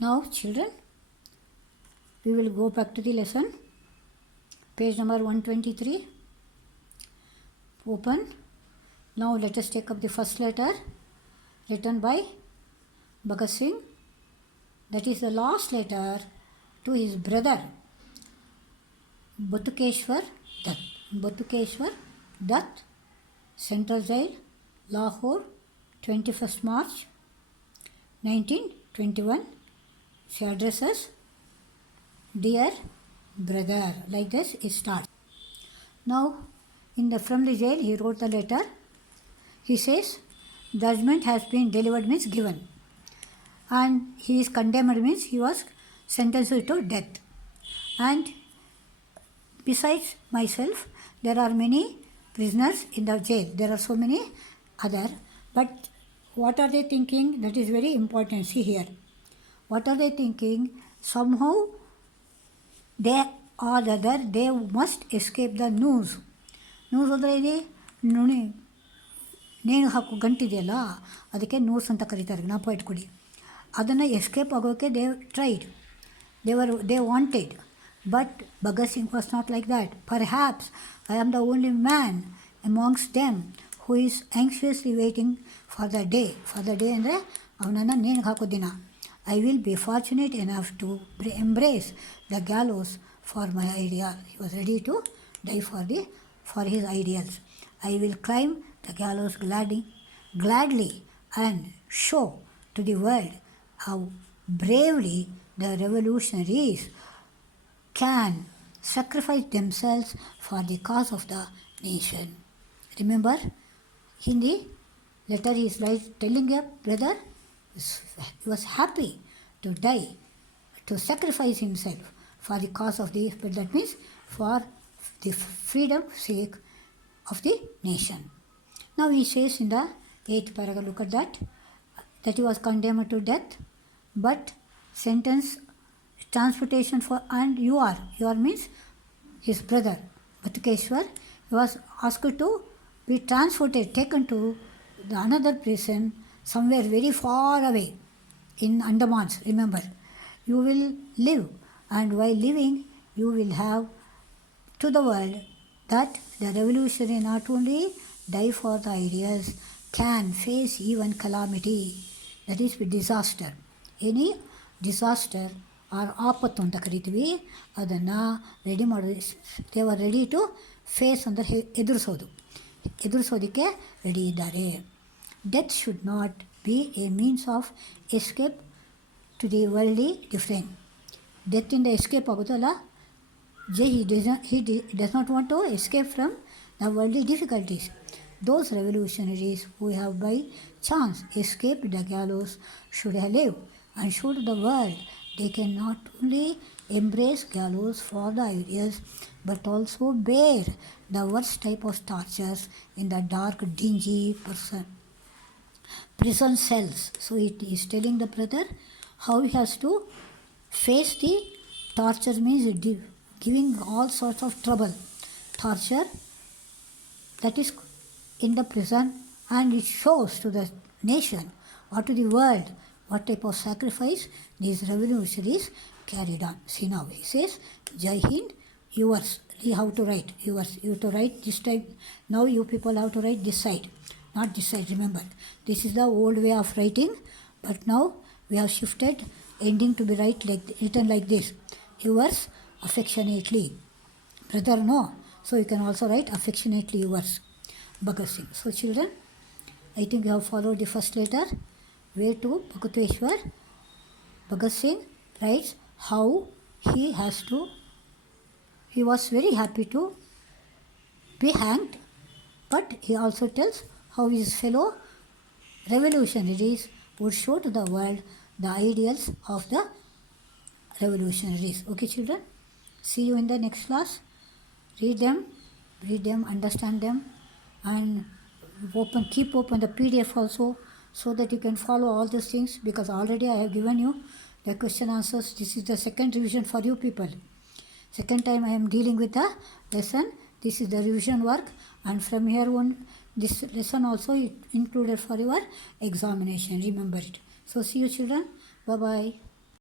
Now children, we will go back to the lesson. Page number 123. Open. Now let us take up the first letter written by Bhagat Singh. That is the last letter to his brother Batukeshwar Dutt. Batukeshwar Dutt, Central Jail, Lahore, 21st March 1921. She addresses, Dear brother, like this it starts. Now, from the jail, he wrote the letter. He says, judgment has been delivered means given. And he is condemned means he was sentenced to death. And besides myself, there are many prisoners in the jail. There are so many other. But what are they thinking? That is very important. See here. What are they thinking? Somehow, they or the other, they must escape the noose. Noose ಅಂದರೆ ಇದೆ ನುಣಿ ನೇಣು ಹಾಕು ಗಂಟಿದೆಯಲ್ಲ, ಅದಕ್ಕೆ nose ಅಂತ ಕರೀತಾರೆ, ಜ್ಞಾಪ ಇಟ್ಕೊಡಿ. ಅದನ್ನು escape ಆಗೋಕ್ಕೆ they wanted. But Bhagat Singh was not like that. Perhaps I am the only man amongst them who is anxiously waiting for the day. For the day ಅಂದರೆ ಅವನನ್ನು ನೇಣಿಗೆ ಹಾಕೋ ದಿನ. I will be fortunate enough to embrace the gallows for my ideal. He was ready to die for his ideals. I will climb the gallows gladly and show to the world how bravely the revolutionaries can sacrifice themselves for the cause of the nation. Remember, in the letter he is telling a brother, he was happy to die, to sacrifice himself for the cause of the, but that means for the freedom sake of the nation. Now he says in the 8th paragraph, look at that he was condemned to death, but sentence, transportation for, and you are means his brother Batukeshwar, he was asked to be transported, taken to another prison somewhere very far away in Andamans. Remember, you will live, and while living you will have to the world that the revolutionary not only die for the ideas, can face even calamity, that is disaster. Any disaster or ಆಪತ್ತು ಅಂತ ಕರಿತೀವಿ, ಅದನ್ನು ready ಮಾಡೋದು, they are ready to face ಅಂದರೆ ಎದುರಿಸೋದಕ್ಕೆ ready ಇದ್ದಾರೆ. Death should not be a means of escape to the worldly different. ಡೆತ್ತಿಂದ escape ಆಗೋದಲ್ಲ, he does not want to escape from the worldly difficulties. Those revolutionaries who have by chance escaped the gallows should have lived and showed the world they can not only embrace gallows for the ideas but also bear the worst type of tortures in the dark, dingy prison cells. So it is telling the brother how he has to face the torture, means giving all sorts of trouble, torture, that is in the prison, and it shows to the nation or to the world what type of sacrifice these revolutionaries carried on. See now, he says, Jai Hind, yours. See how to write, yours. You have to write this type. Now you people have to write this side, not this side. Remember, this is the old way of writing, but now we have shifted ending to be written like this. Yours affectionately. Brother, no. So you can also write affectionately yours. Bhagat Singh. So children, I think you have followed the first letter. Where to Batukeshwar, Bhagat Singh writes how he was very happy to be hanged, but he also tells how his fellow revolutionaries would show to the world the ideals of the revolutionaries. Okay children, see you in the next class. Read them, understand them, and keep open the PDF also, so that you can follow all these things, because already I have given you the question answers. This is the second revision for you people. Second time I am dealing with the lesson. This is the revision work, and from here on this lesson also included for your examination. Remember it. So see you children. Bye bye.